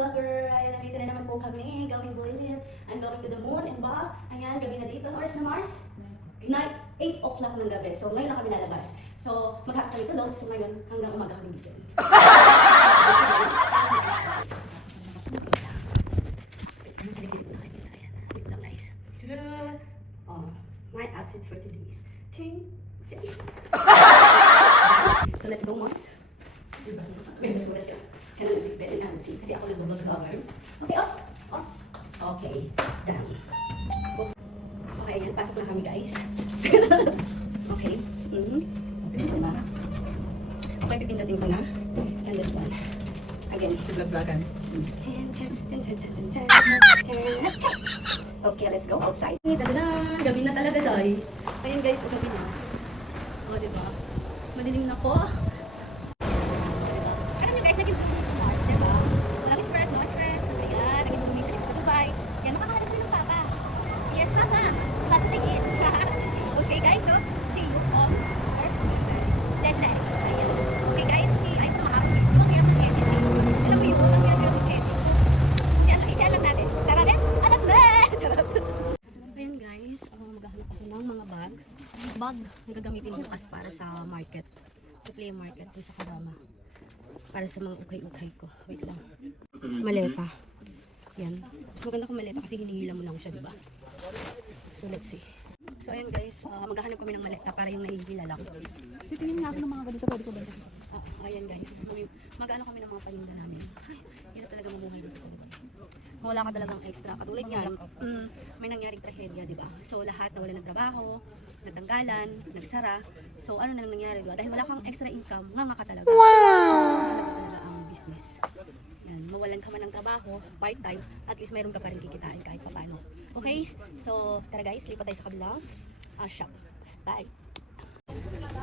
vlogger. Ayan, nandito na naman po kami. Going Brilliant. I'm going to the moon and back. Ayan, gabi na dito. Oras na Mars? 8 o'clock ng gabi. So, ngayon na kami lalabas. So, maghapon kami tulog. So, ngayon, hanggang umaga kami gising. Oh, my outfit for today is ting. So, let's go, Mars. May basura siya. Siya na nag-bed and everything. Kasi ako nag-vlog cover. Okay, ops. Ops. Okay, down. Okay, yan. Pasok na kami, guys. Okay. Okay, diba? Okay, pipindutin ko na. And this one. Again. Sa vlog-vlogan. Okay, let's go outside. Tada! Gabi na talaga, day. Ayun, guys. Gabi na. O, diba? Madilim na po. Alam nyo guys, naging diba? Walang stress, no stress. Ayan, naging bumili siya sa Dubai. Yan, nakakahanap ko ng papa. Yes, papa. Let's take it. Okay guys, so see you on next day. Ayan. Okay guys, kasi ay pumaharap ko. Yung hirap ng edit. Alam mo yun, ang hirap ng edit. Isa lang natin. Tara, Res! Anak na! Ayan guys, maghahanap ako ng mga bag. Bag ang gagamitin bukas para sa market. To play market dun sa Karama. Para sa mga ukay-ukay ko. Wait lang. Maleta. Yan. Mas maganda kung maleta kasi hinihila mo lang siya, diba? So, let's see. So, ayan guys. Maghahanap kami ng maleta para yung nahihila lang. Titingin nga ako ng mga ganito. Pwede ko benta sa Ayan guys. Mag-ano kami ng mga paninda namin. Ay, hindi talaga mabuhay dito sa Dubai. Wala ka talagang extra. Katulad niyan, may nangyaring trahedya, diba? So, lahat nawala ng trabaho, nagtanggalan, nagsara. So, ano na nangyari, diba? Dahil wala kang extra income, nga ka talaga. Wow! So, talaga ang business. Yan, mawalan ka man ng trabaho, part-time, at least mayroon ka pa rin kikitain kahit pa paano. Okay? So, tara guys, lipat tayo sa kabilang shop. Bye!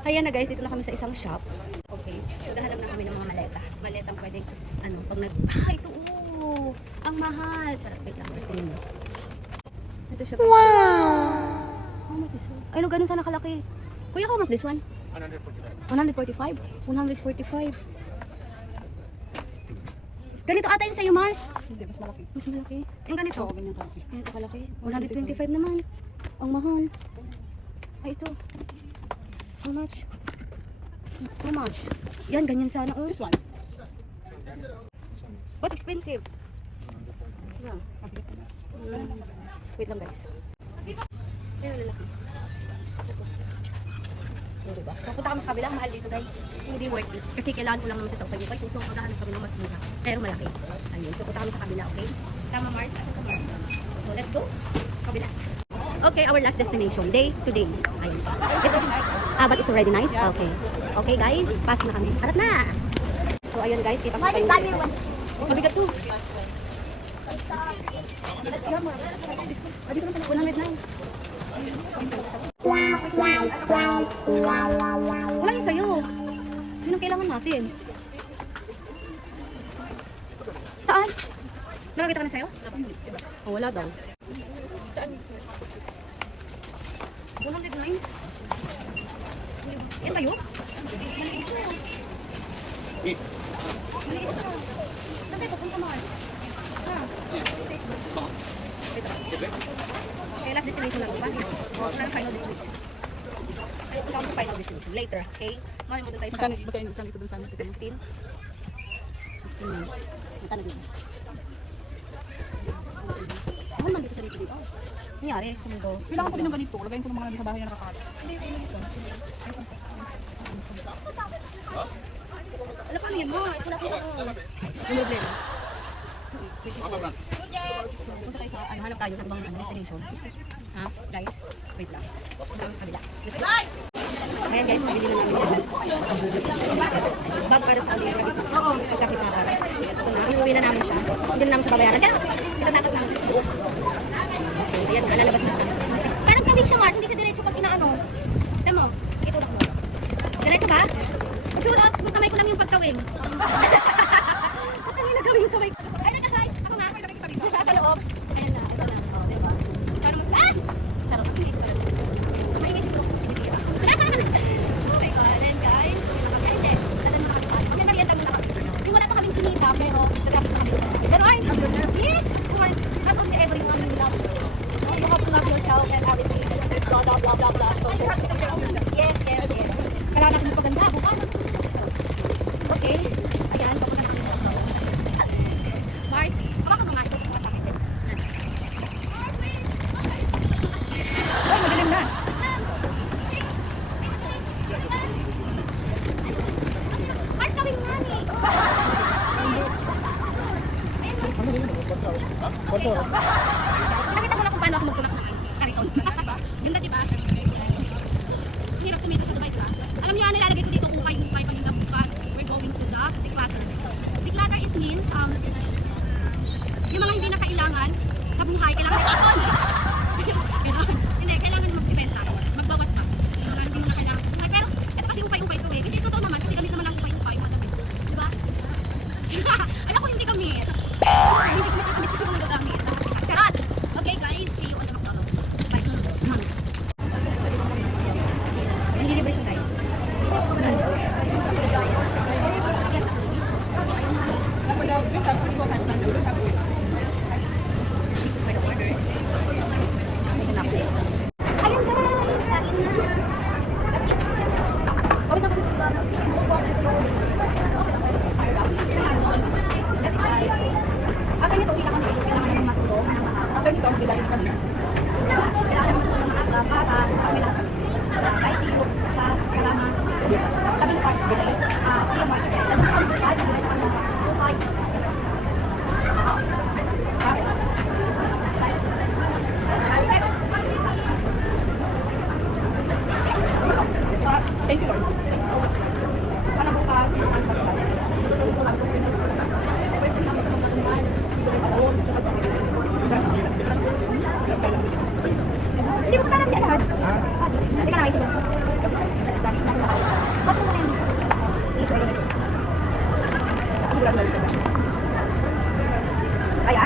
Ayan na guys, dito na kami sa isang shop. Okay, so dahanap na kami ng mga maleta. Maletang pwedeng, pag ito, ang mahal. Charot, wait lang, guys, tingin mo. Ito siya. Wow! How much this one? Ay, no, ganun sana kalaki. Kuya, how much this one? 145. 145? 145? Ganito ata yun sa'yo, Mars? Hindi, mas malaki. Mas malaki? Yung ganito? Oo, ganyan kalaki. Ganito kalaki? 125 naman. Ang mahal. Ay, ito. How much? How much? Yan, ganyan sana. Oh. This one. But expensive. Yeah. Wait lang guys. Pero lalaki. Diba? So punta kami sa kabila, mahal dito guys. Hindi worth it. Kasi kailangan ko lang naman sa ukay-ukay. So maghahanap kami ng mas mura. Pero malaki. Ayun. So punta kami sa kabila, okay? Tama Mars? Asan ka Mars? So let's go. Kabila. Okay, our last destination. Day to day. Ayun. But it's already night? Okay. Okay guys, pass na kami. Harap na! So ayun guys, kita ko kayo. Mabigat to. 109. Wala yung sa'yo. Yun ang kailangan natin. Saan? Nakakita ka na sa'yo? Oh, wala daw. Saan? 109? Yan ba yun? Maliit na. Saan tayo pupunta Mars? Okay, last destination lang ba? Wala ang final destination. Ay, punta kami sa final destination. Later, okay? Ngayon mo tayo sa... Magkano dito dun sana? 15? Magkano dito? Ano man dito sa dito? Nangyari, sa mundo. Kailangan ko din ng ganito. Lagayin ko ng mga nabi sa bahay na nakakalat. Alam pa niyan mo, wala ko ako. Lumublen. Punta tayo sa, hanap tayo ng ibang destination. Ha? Guys, wait lang. Punta tayo sa kabila. Let's go. Ayan guys, pabili na namin yan. Bag para sa amin. Pagkapit na para. Ito na, inuwi na namin siya. Hindi na namin siya babayaran. Diyan! Itatakas namin. Okay, ayan, lalabas na siya. Parang kawig siya Mars, hindi siya diretso pag inaano. Tignan mo, itulak mo. Diretso ba? Sure out, kamay ko lang yung pagkawing. At ang ginagawin yung kamay ko. Ayun na guys, ako nga. Sa loob. Ayan na, ito na. O, diba? Para mas... Ah! Sarap. Maingay siguro. Oh my God. Ayan guys. Hindi. Dadan mo na kami. Ang merienda muna kami. Yung wala pa kaming kinita, pero nagkasas na kami. There are yes, of course. Not only everyone will love you. You have to love yourself and everything. Blah, blah, blah, blah, blah. So, yes, yes, yes. Kailangan natin magpaganda. Bukas. Okay. Ayan, papunta natin yung mga. Mars, baka mga ito sa akin. Ay, madilim na. Mars, gawin nga ni. Nakita mo na kung paano ako magpunak ng kariton. Ganda, diba? Hirap kumita sa Dubai, diba? Alam niyo, nilalagay ko dito hukay-hukay pag yung bukas. We're going to the declutter. Declutter, it means, yung mga hindi na kailangan sa buhay, kailangan ipon. Hindi, kailangan mag-ibenta. Magbawas pa. Yung mga hindi na kailangan sa buhay. Pero, ito kasi hukay-hukay to eh. Kasi totoo naman, kasi gamit naman ang hukay-hukay. Diba? Alam ko hindi gamit. Hindi ko matakamit kasi kung nagagamit. Charot! Okay guys, see you on the McDonald's. Bye. Deliver siya guys. Yes. Ayun guys, kain na. Okay na Ang ganito, hindi na kami. Kailangan naman matulong. After nito, ang bilahin kami. Kailangan naman matulong maaga para kami lang. Guys, see you sa kalaman. Sabi ng part, see you market. Thank you, Lord. Ano bukas? Hindi mo pa lang siya lahat. Hindi ka nakaisip mo. Mas mo na yun. Kaya?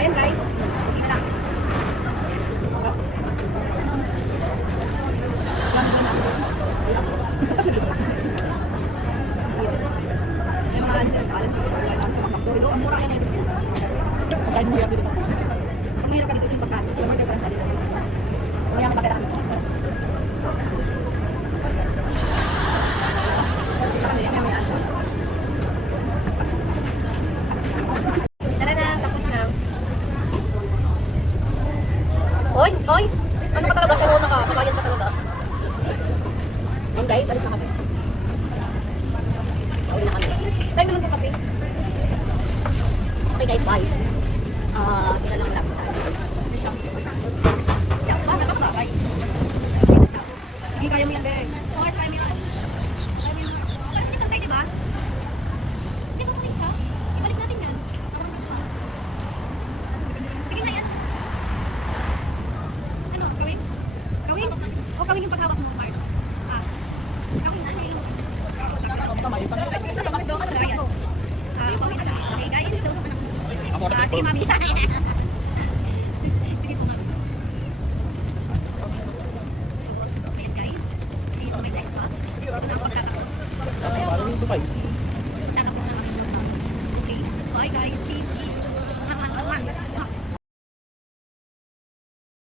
Ayan guys, hindi na lang. May mga ano, alam ko, ang mura yan eh. Pag mahirap ka dito yung pagkain, yung mga parang sa dito. Kaya ang pakailangan. Tara na, tapos na. Oy, oy! Ano ka talaga? Shalona ka. Pagayad ka talaga. And guys, alis na kami. Uwi na kami. Sa'yo naman po kape. Okay guys, bye. Tira lang lapit sa akin. Shop. Shop. Bakit? Bye. Sige, kaya mo yan, Beng. Of course, kaya mo yan. Kaya mo yan. Okay, hindi tayo, diba? Hindi ko kunin siya. Ibalik natin yan. Sige na yan. Ano, gawin? Gawin? O gawin yung paghawak mo, Mars? Gawin na yung... Kamay pa. Sa McDonald's na yan. Gawin na lang. Okay guys, so... sige, mami. Sige po, mami. Ayan guys. See you on my next vlog. Pagkatapos. Tatapos na kami. Okay, bye guys.